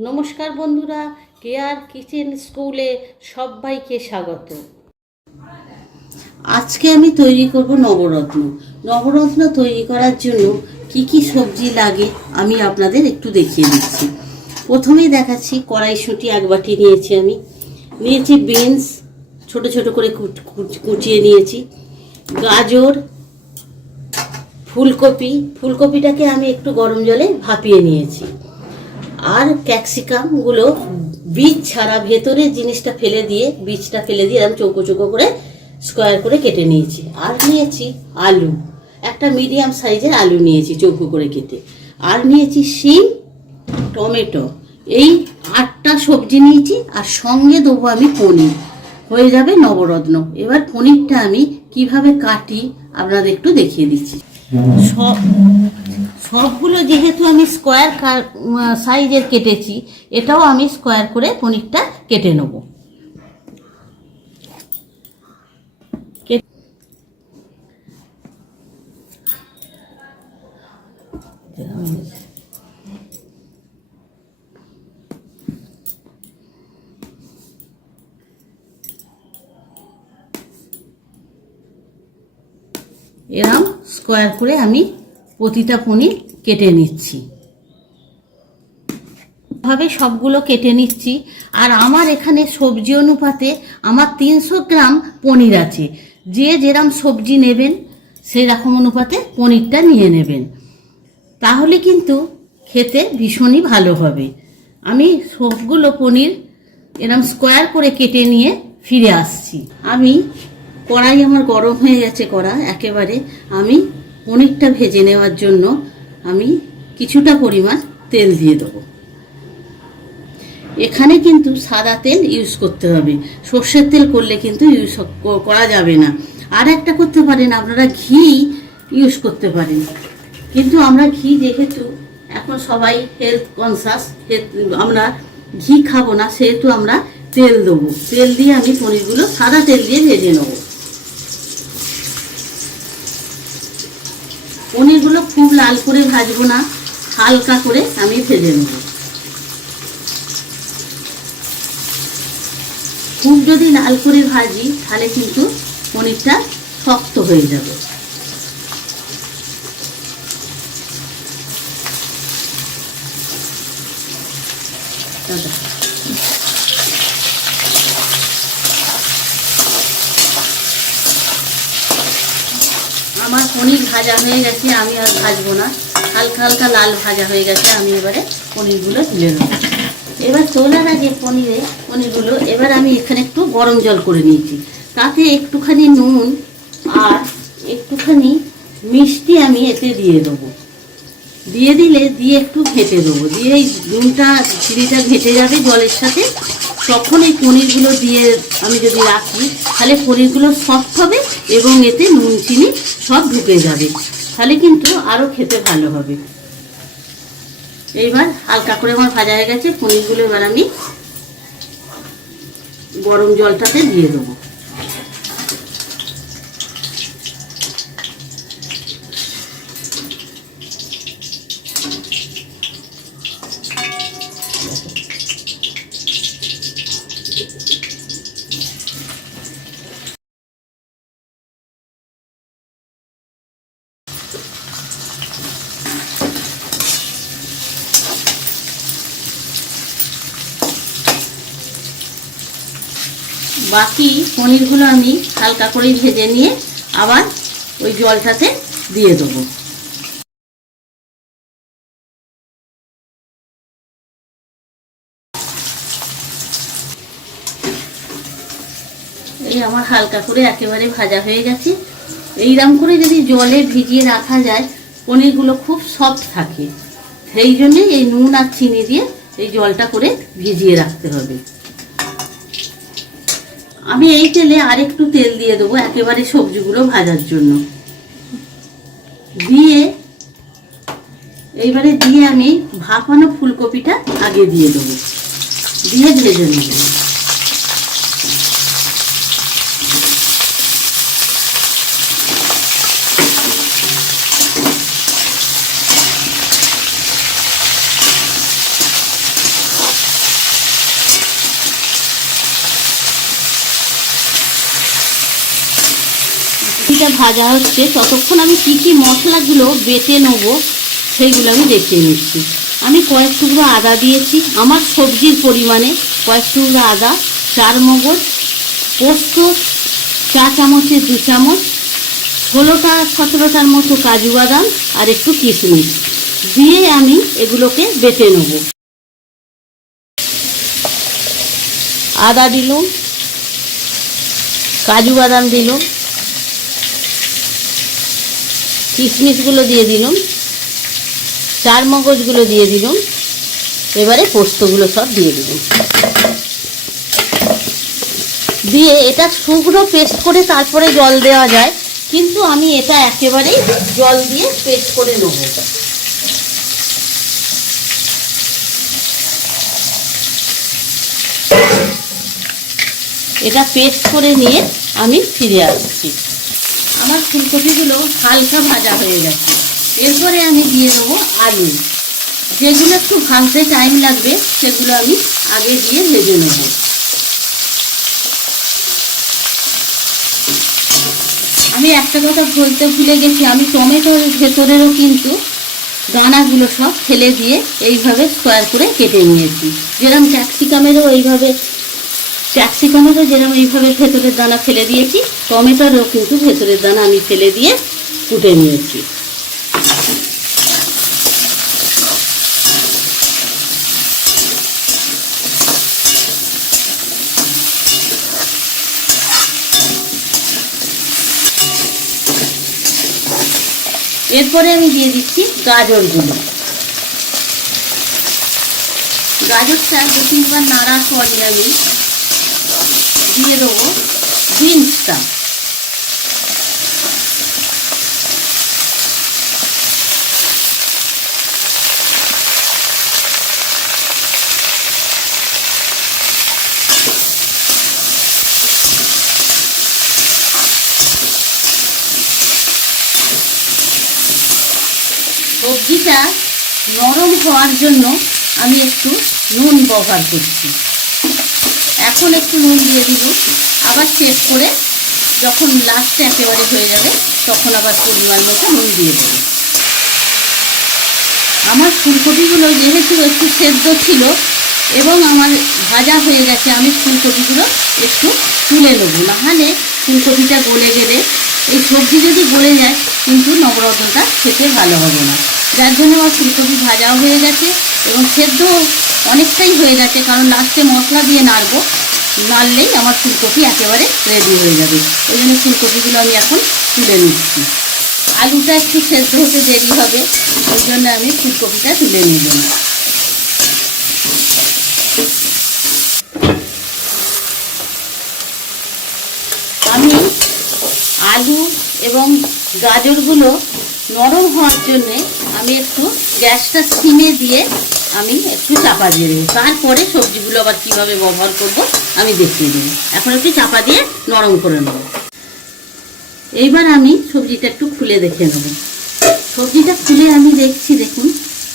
নমস্কার বন্ধুরা, care kitchen স্কুলে সবাইকে স্বাগত। আজকে আমি তৈরি করব নবরত্ন। নবরত্ন তৈরি করার জন্য কি কি সবজি লাগে আমি আপনাদের একটু দেখিয়ে দিচ্ছি। প্রথমেই দেখাচ্ছি, কড়াইশুঁটি এক বাটি নিয়েছি আমি। নিয়েছি বিনস, ছোট ছোট করে কুচ- কুচ- কুচিয়ে নিয়েছি। গাজর, ফুলকপি, ফুলকপিটাকে আমি একটু গরম জলে ভাপিয়ে নিয়েছি। আর ক্যাপসিকামগুলো বীজ ছাড়া ভেতরের জিনিসটা ফেলে দিয়ে, বীজটা ফেলে দিয়ে আমি চৌকো চৌকো করে স্কোয়ার করে কেটে নিয়েছি। আর নিয়েছি আলু। একটা মিডিয়াম সাইজের আলু নিয়েছি চৌকো করে কেটে। আর নিয়েছি শিম, টমেটো। এই আটটা সবজি নিয়েছি আর সঙ্গে দেবো আমি পনির। হয়ে যাবে নবরত্ন। এবার পনিরটা আমি কীভাবে কাটি আপনাদের একটু দেখিয়ে দিচ্ছি। সব সবগুলো যেহেতু আমি স্কোয়ার সাইজের কেটেছি এটাও আমি স্কোয়ার করে পনিরটা কেটে নেব কে- এরম স্কোয়ার করে আমি প্রতিটা পনির কেটে নিচ্ছি। ভাবে সবগুলো কেটে নিচ্ছি। আর আমার এখানে সবজি অনুপাতে আমার তিনশো গ্রাম পনির আছে। যে যেরম সবজি নেবেন সেই রকম অনুপাতে পনিরটা নিয়ে নেবেন। তাহলে কিন্তু খেতে ভীষণই ভালো হবে। আমি সবগুলো পনির এরম স্কোয়ার করে কেটে নিয়ে ফিরে আসছি। আমি কড়াই আমার গরম হয়ে গেছে কড়া, একেবারে আমি পনিরটা ভেজে নেওয়ার জন্য আমি কিছুটা পরিমাণ তেল দিয়ে দেবো। এখানে কিন্তু সাদা তেল ইউজ করতে হবে। সর্ষের তেল করলে কিন্তু ইউজ করা যাবে না। আর একটা করতে পারেন, আপনারা ঘি ইউজ করতে পারেন। কিন্তু আমরা ঘি যেহেতু এখন সবাই হেলথ কনসাস আমরা ঘি খাব না, সেহেতু আমরা তেল দেবো। তেল দিয়ে আমি পনিরগুলো সাদা তেল দিয়ে ভেজে নেব। পনিরগুলো খুব লাল করে ভাজবো না, হালকা করে আমি ভেজে নেব। খুব যদি লাল করে ভাজি, তাহলে কিন্তু পনিরটা শক্ত হয়ে যাবে। দাদা আমার পনির ভাজা হয়ে গেছে, আমি আর ভাজবো না। হালকা হালকা লাল ভাজা হয়ে গেছে, আমি এবারে পনিরগুলো তুলে নেব। এবার তোলার আগে পনিরে, পনিরগুলো, এবার আমি এখানে একটু গরম জল করে নিয়েছি। তাতে একটুখানি নুন আর একটুখানি মিষ্টি আমি এতে দিয়ে দেবো। দিয়ে দিলে দিয়ে একটু ঘেঁটে দেবো। দিয়ে এই নুনটা চিনিটা ঘেঁটে যাবে জলের সাথে। তখন এই পনিরগুলো দিয়ে আমি যদি রাখি, তাহলে পনিরগুলো সফট হবে এবং এতে নুন, চিনি সব ঢুকে যাবে। তাহলে কিন্তু আরও খেতে ভালো হবে। এইবার হালকা করে আমার ভাজা হয়ে গেছে, পনিরগুলো এবার আমি গরম জলটাতে দিয়ে দেবো। বাকি পনিরগুলো আমি হালকা করে ভেজে নিয়ে আবার ওই জলটাতে দিয়ে দেবো। এই আমার হালকা করে একেবারে ভাজা হয়ে গেছে। এইরকম করে যদি জলে ভিজিয়ে রাখা যায়, পনিরগুলো খুব সফট থাকে। সেই জন্যে এই নুন আর চিনি দিয়ে এই জলটা করে ভিজিয়ে রাখতে হবে। আমি এই তেলে আর একটু তেল দিয়ে দেবো একেবারে সবজিগুলো ভাজার জন্য। দিয়ে এইবারে দিয়ে আমি ভাপানো ফুলকপিটা আগে দিয়ে দেবো। দিয়ে ভেজে নেব। সবজিটা ভাজা হচ্ছে। ততক্ষণ আমি কি কি মশলাগুলো বেটে নেব, সেইগুলো আমি দেখে নিচ্ছি। আমি কয়েক টুকরো আদা দিয়েছি। আমার সবজির পরিমাণে কয়েক টুকরো আদা, চার মগজ, পোস্ত, চা চামচের দু চামচ ষোলোটা সতেরোটার মতো কাজু বাদাম আর একটু কিশমিশ দিয়ে আমি এগুলোকে বেটে নেব। আদা দিলুম, কাজু বাদাম দিলুম কিশমিশগুলো দিয়ে দিলুম, চার মগজগুলো দিয়ে দিলুম, এবারে পোস্তগুলো সব দিয়ে দিলুম। দিয়ে এটা শুকনো পেস্ট করে তারপরে জল দেওয়া যায়, কিন্তু আমি এটা একেবারেই জল দিয়ে পেস্ট করে নেব। এটা পেস্ট করে নিয়ে আমি ফিরে আসছি। আমার ফুলকপিগুলো হালকা ভাজা হয়ে গেছে। এরপরে আমি দিয়ে দেবো আলু। যেগুলো একটু ভাজতে টাইম লাগবে, সেগুলো আমি আগে দিয়ে ভেজে নেব। আমি একটা কথা বলতে ভুলে গেছি, আমি টমেটোর ভেতরেরও কিন্তু দানাগুলো সব ফেলে দিয়ে এইভাবে স্কোয়ার করে কেটে নিয়েছি। যেরকম ক্যাপসিকামেরও এইভাবে ক্যাপসিকামেরও যেরকম এইভাবে ভেতরের দানা ফেলে দিয়েছি, টমেটোরও কিন্তু ভেতরের দানা আমি ফেলে দিয়ে কুটে নিয়েছি। এরপরে আমি দিয়ে দিচ্ছি গাজরগুলো। গাজরটা দু তিনবার নাড়ার পরে আমি দিয়ে দেবো বিনসটা সবজিটা নরম হওয়ার জন্য আমি একটু নুন ব্যবহার করছি। এখন একটু নুন দিয়ে দিব। আবার চেক করে যখন লাস্টে একেবারে হয়ে যাবে, তখন আবার পরিমাণ মতো নুন দিয়ে দেব। আমার ফুলকপিগুলো যেহেতু একটু সেদ্ধ ছিল, এবং আমার ভাজা হয়ে গেছে, আমি ফুলকপিগুলো একটু তুলে নেব। নাহলে ফুলকপিটা গলে গেলে এই সবজি যদি গলে যায়, কিন্তু নবরত্নটা খেতে ভালো হবে না। যার জন্য আমার ফুলকপি ভাজাও হয়ে গেছে এবং সেদ্ধ অনেকটাই হয়ে গেছে, কারণ লাস্টে মশলা দিয়ে নাড়বো। নাড়লেই আমার ফুলকপি একেবারে রেডি হয়ে যাবে। ওই জন্য ফুলকপিগুলো আমি এখন তুলে নিচ্ছি। আলুটা একটু সেদ্ধ হতে দেরি হবে, ওই জন্য আমি ফুলকপিটা তুলে নিলাম আমি আলু এবং গাজরগুলো নরম হওয়ার জন্যে আমি একটু গ্যাসটা সিমে দিয়ে আমি একটু চাপা দিয়ে দেবো। তারপরে সবজিগুলো আবার কীভাবে ব্যবহার করব আমি দেখিয়ে দেবো। এখন একটু চাপা দিয়ে নরম করে নেব। এইবার আমি সবজিটা একটু খুলে দেখে নেব। সবজিটা খুলে আমি দেখছি, দেখুন,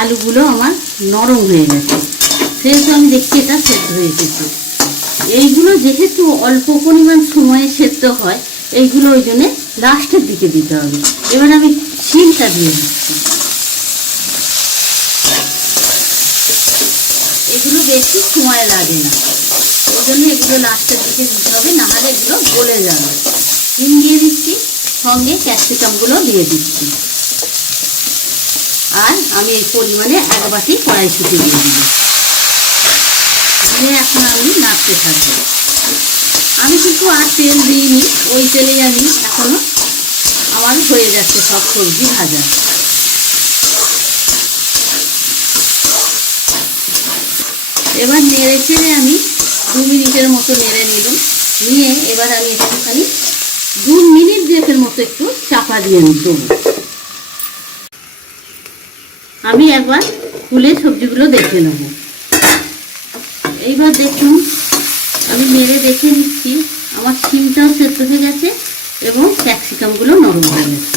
আলুগুলো আমার নরম হয়ে গেছে। সেহেতু আমি দেখছি এটা সেদ্ধ হয়ে গেছে। এইগুলো যেহেতু অল্প পরিমাণ সময়ে সেদ্ধ হয় এইগুলো ওই জন্যে লাস্টের দিকে দিতে হবে। এবার আমি শিলটা দিয়ে দিচ্ছি। এগুলো বেশি সময় লাগে না। ওই জন্য এগুলো লাস্টের দিকে দিতে হবে, নাহলে এগুলো গলে যাবে। শিম দিয়ে দিচ্ছি, সঙ্গে ক্যাপসিকামগুলো দিয়ে দিচ্ছি। আর আমি এই পরিমাণে এক বাটি কড়াইশুটি দিয়ে দিই দিয়ে এখন আমি নাড়তে থাকব। আমি কিন্তু আর তেল দিইনি, ওই তেলেই আমি এখনও আমার হয়ে যাচ্ছে সব সবজি ভাজা। এবার নেড়ে চেড়ে আমি দু মিনিটের মতো নেড়ে নিলাম। নিয়ে এবার আমি একটুখানি দু মিনিট দুয়েকের মতো একটু চাপা দিয়ে দেবো। আমি একবার খুলে সবজিগুলো দেখে নেব। এইবার দেখুন আমি মেরে দেখে নিচ্ছি। আমার সিমটাও সেদ্ধ হয়ে গেছে এবং ক্যাপসিকামগুলো নরম হয়ে গেছে।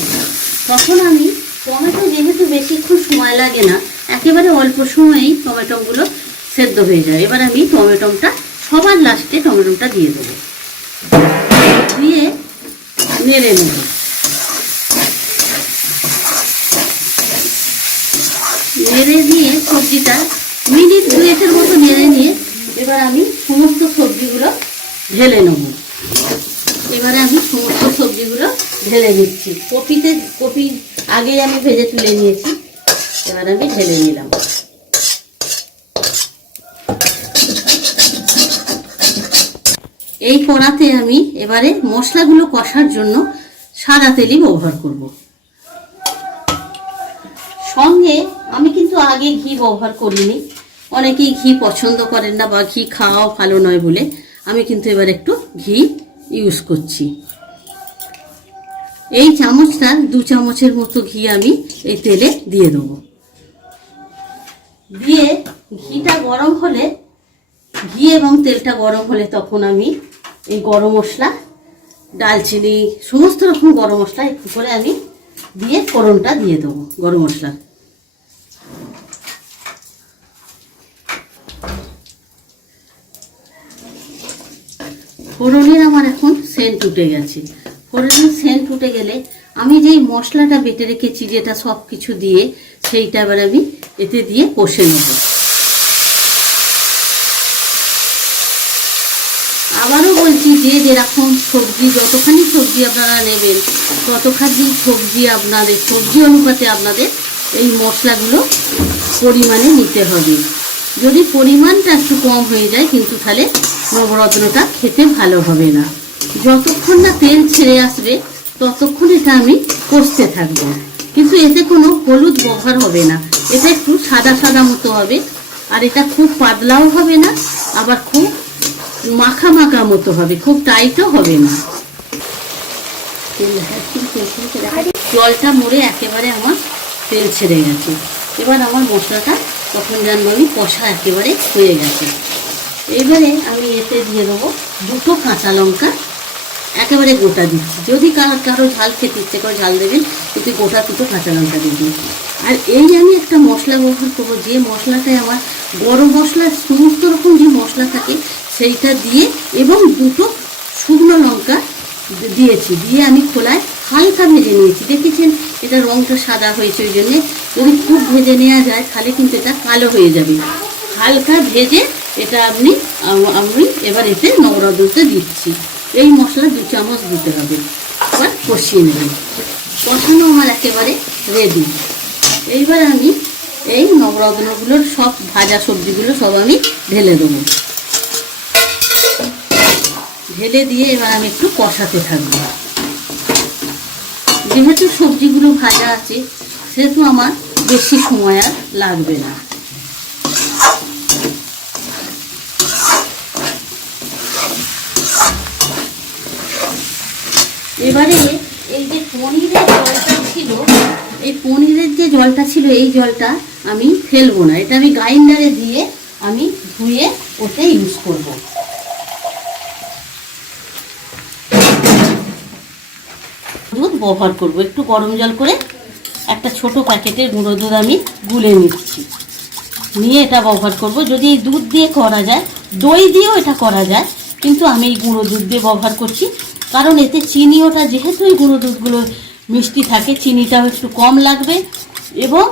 তখন আমি টমেটো যেহেতু বেশিক্ষণ সময় লাগে না, একেবারে অল্প সময়েই টমেটোগুলো সেদ্ধ হয়ে যায়। এবার আমি টমেটোটা, সবার লাস্টে টমেটোটা দিয়ে দেবো। দিয়ে নেড়ে নেব। নেড়ে দিয়ে সবজিটা মিনিট দুয়েকের মতো নেড়ে নিয়ে এবার আমি সমস্ত সবজিগুলো ঢেলে নেব। এবারে আমি সমস্ত সবজিগুলো ঢেলে নিচ্ছি। কপিতে, কপি আগেই আমি ভেজে তুলে নিয়েছি। এবার আমি ঢেলে নিলাম। এই কড়াতে আমি এবারে মশলাগুলো কষার জন্য সাদা তেলই ব্যবহার করব। সঙ্গে আমি কিন্তু আগে ঘি ব্যবহার করিনি। অনেকেই ঘি পছন্দ করেন না বা ঘি খাওয়াও ভালো নয় বলে। আমি কিন্তু এবার একটু ঘি ইউজ করছি। এই চামচটার দু চামচের মতো ঘি আমি এই তেলে দিয়ে দেবো। দিয়ে ঘিটা গরম হলে, ঘি এবং তেলটা গরম হলে তখন আমি এই গরম মশলা, ডালচিনি, সমস্ত রকম গরম মশলা একটু করে আমি দিয়ে ফোড়নটা দিয়ে দেবো গরম মশলা। ফোড়নের আমার এখন সেন্ট উঠে গেছে। ফোড়নের সেন্ট উঠে গেলে আমি যেই মশলাটা বেটে রেখেছি, যেটা সব কিছু দিয়ে, সেইটা এবার আমি এতে দিয়ে কষে নেব। আবারও বলছি যে যেরকম সবজি, যতখানি সবজি আপনারা নেবেন, ততখানি সবজি আপনাদের, সবজি অনুপাতে আপনাদের এই মশলাগুলো পরিমাণে নিতে হবে। যদি পরিমাণটা একটু কম হয়ে যায়, কিন্তু তাহলে নবরত্নটা খেতে ভালো হবে না। যতক্ষণ না তেল ছেড়ে আসবে, ততক্ষণ এটা আমি কষতে থাকব। কিন্তু এতে কোনো হলুদ ব্যবহার হবে না। এটা একটু সাদা সাদা মতো হবে। আর এটা খুব পাতলাও হবে না, আবার খুব মাখা মাখা মতো হবে। খুব টাইটও হবে না। জলটা মরে একেবারে আমার তেল ছেড়ে গেছে। এবার আমার মশলাটা তখন জানব আমি কষা একেবারে হয়ে গেছে। এবারে আমি এতে দিয়ে দেবো দুটো কাঁচা লঙ্কা, একেবারে গোটা দিচ্ছি। যদি কারও কারও ঝাল খেতে ইচ্ছে করে ঝাল দেবেন, কিন্তু গোটা দুটো কাঁচা লঙ্কা দিয়ে দিবেন আর এই আমি একটা মশলা ব্যবহার করব, যে মশলাটায় আমার গরম মশলার সমস্ত রকম যে মশলা থাকে, সেইটা দিয়ে এবং দুটো শুকনো লঙ্কা দিয়েছি। দিয়ে আমি খোলায় হালকা ভেজে নিয়েছি। দেখেছেন? এটা রঙটা সাদা হয়েছে ওই জন্যে। যদি খুব ভেজে নেওয়া যায়, তাহলে কিন্তু এটা কালো হয়ে যাবে। হালকা ভেজে এটা আপনি আমি এবার এতে নবরদতে দিচ্ছি। এই মশলা দু চামচ দিতে হবে। এবার কষিয়ে নেবেন কষানো আমার একেবারে রেডি এইবার আমি এই নবরত্নগুলোর সব ভাজা সবজিগুলো সব আমি ঢেলে দেবো। ঢেলে দিয়ে এবার আমি একটু কষাতে থাকব। যেহেতু সবজিগুলো ভাজা আছে সেহেতু আমার বেশি সময় আর লাগবে না। এবারে এই যে পনিরের জলটা ছিল, এই পনিরের যে জলটা ছিল, এই জলটা আমি ফেলব না। এটা আমি গ্রাইন্ডারে দিয়ে আমি ধুয়ে ওতে ইউজ করব। দুধ ব্যবহার করব, একটু গরম জল করে একটা ছোট প্যাকেটের গুঁড়ো দুধ আমি গুলে নিচ্ছি। নিয়ে এটা ব্যবহার করব। যদি এই দুধ দিয়ে করা যায়, দই দিয়েও এটা করা যায়, কিন্তু আমি এই গুঁড়ো দুধ দিয়ে ব্যবহার করছি। কারণ এতে চিনি ওটা যেহেতু এই গুঁড়ো দুধগুলো মিষ্টি থাকে, চিনিটাও একটু কম লাগবে এবং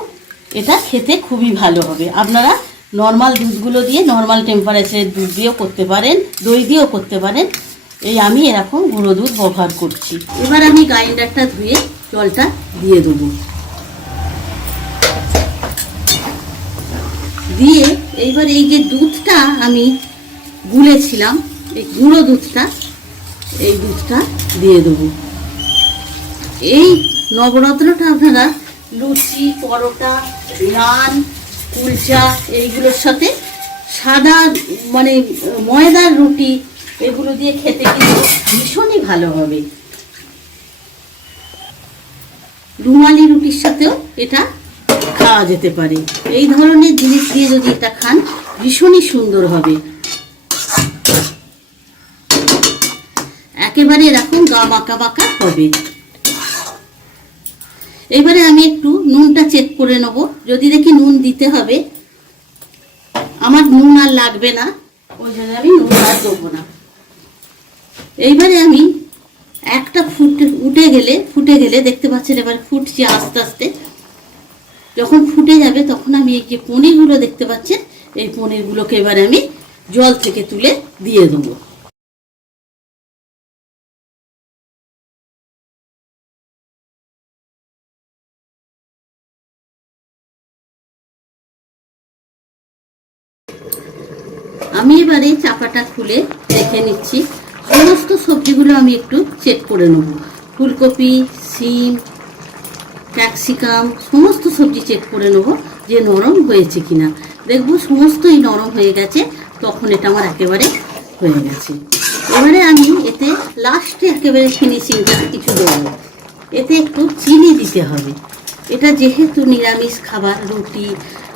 এটা খেতে খুবই ভালো হবে। আপনারা নর্মাল দুধগুলো দিয়ে নর্মাল টেম্পারেচারের দুধ দিয়েও করতে পারেন, দই দিয়েও করতে পারেন। এই আমি এরকম গুঁড়ো দুধ ব্যবহার করছি। এবার আমি গ্রাইন্ডারটা ধুয়ে জলটা দিয়ে দেবো। দিয়ে এইবার এই যে দুধটা আমি গুলেছিলাম, এই গুঁড়ো দুধটা, এই দুধটা দিয়ে দেবো। এই নবরত্নটা আপনারা লুচি, পরোটা, নান, কুলচা এইগুলোর সাথে সাদা মানে ময়দার রুটি এগুলো দিয়ে খেতে কিন্তু ভীষণই ভালো হবে। রুমালি রুটির সাথেও এটা খাওয়া যেতে পারে। এই ধরনের জিনিস দিয়ে যদি এটা খান, ভীষণই সুন্দর হবে। একেবারে এরকম গা বাঁকা বাঁকা হবে। এবারে আমি একটু নুনটা চেক করে নেব। যদি দেখি নুন দিতে হবে, আমার নুন আর লাগবে না, ওই জন্য আমি নুন আর দেবো না। এইবারে আমি একটা ফুটে, উঠে গেলে, ফুটে গেলে, দেখতে পাচ্ছেন এবার ফুটছে আস্তে আস্তে। যখন ফুটে যাবে তখন আমি এই যে পনিরগুলো দেখতে পাচ্ছেন, এই পনিরগুলোকে এবারে আমি জল থেকে তুলে দিয়ে দেবো। আমি এবারে চাপাটা খুলে দেখে নিচ্ছি। সমস্ত সবজিগুলো আমি একটু চেক করে নেব। ফুলকপি, সিম ক্যাপসিকাম, সমস্ত সবজি চেক করে নেব যে নরম হয়েছে কিনা। দেখব সমস্তই নরম হয়ে গেছে, তখন এটা আমার একেবারে হয়ে গেছে। এবারে আমি এতে লাস্টে একেবারে ফিনিশিংটা কিছু দেবো। এতে একটু চিনি দিতে হবে। এটা যেহেতু নিরামিষ খাবার, রুটি,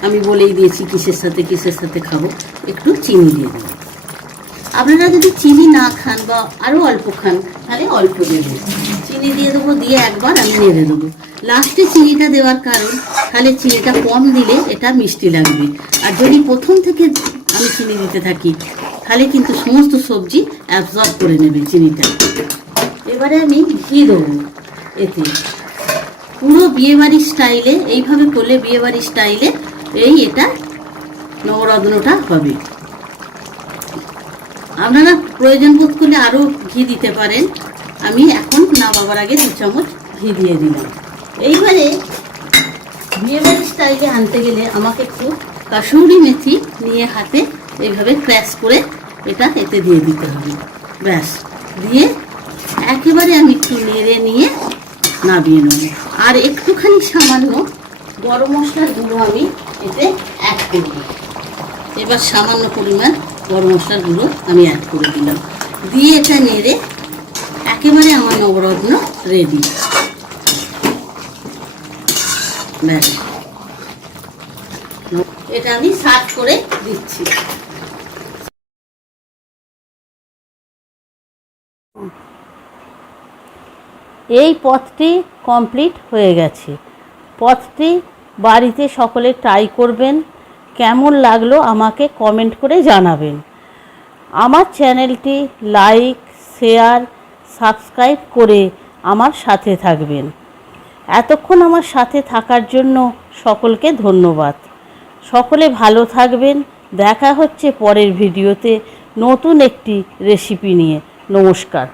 আমি বলেই দিয়েছি কিসের সাথে কিসের সাথে খাব, একটু চিনি দিয়ে দেবো। আপনারা যদি চিনি না খান বা আরও অল্প খান, তাহলে অল্প দেবেন। চিনি দিয়ে দেবো, দিয়ে একবার আমি নেড়ে দেবো। লাস্টে চিনিটা দেওয়ার কারণ, তাহলে চিনিটা কম দিলে এটা মিষ্টি লাগবে। আর যদি প্রথম থেকে আমি চিনি দিতে থাকি, তাহলে কিন্তু সমস্ত সবজি অ্যাবজর্ব করে নেবে চিনিটা। এবারে আমি ঘি দেবো এতে। পুরো বিয়েবাড়ির স্টাইলে এইভাবে করলে বিয়েবাড়ির স্টাইলে এই এটা নবরত্নটা হবে। আপনারা প্রয়োজন বোধ করলে আরও ঘি দিতে পারেন। আমি এখন না বাবার আগে দু চামচ ঘি দিয়ে দিলাম। এইবারে বিয়েবাড়ির স্টাইলে আনতে গেলে আমাকে একটু কাসুরি মেথি নিয়ে হাতে এইভাবে ক্র্যাশ করে এটা এতে দিয়ে দিতে হবে। ব্যাস, দিয়ে একেবারে আমি একটু নেড়ে নিয়ে নামিয়ে নেব। আর একটুখানি সামান্য গরম মশলার গুঁড়ো আমি এতে অ্যাড করব। এবার সামান্য পরিমাণ গরম মশলার গুঁড়ো আমি অ্যাড করে দিলাম। দিয়ে এটা নেড়ে একেবারে আমার নবরত্ন রেডি এটা আমি করে দিচ্ছি। এই পথটি কমপ্লিট হয়ে গেছে। পথটি বাড়িতে সকলে ট্রাই করবেন। কেমন লাগল আমাকে কমেন্ট করে জানাবেন। আমার চ্যানেলটি লাইক শেয়ার সাবস্ক্রাইব করে আমার সাথে থাকবেন। এতক্ষণ আমার সাথে থাকার জন্য সকলকে ধন্যবাদ। সকলে ভালো থাকবেন। দেখা হচ্ছে পরের ভিডিওতে নতুন একটি রেসিপি নিয়ে। নমস্কার।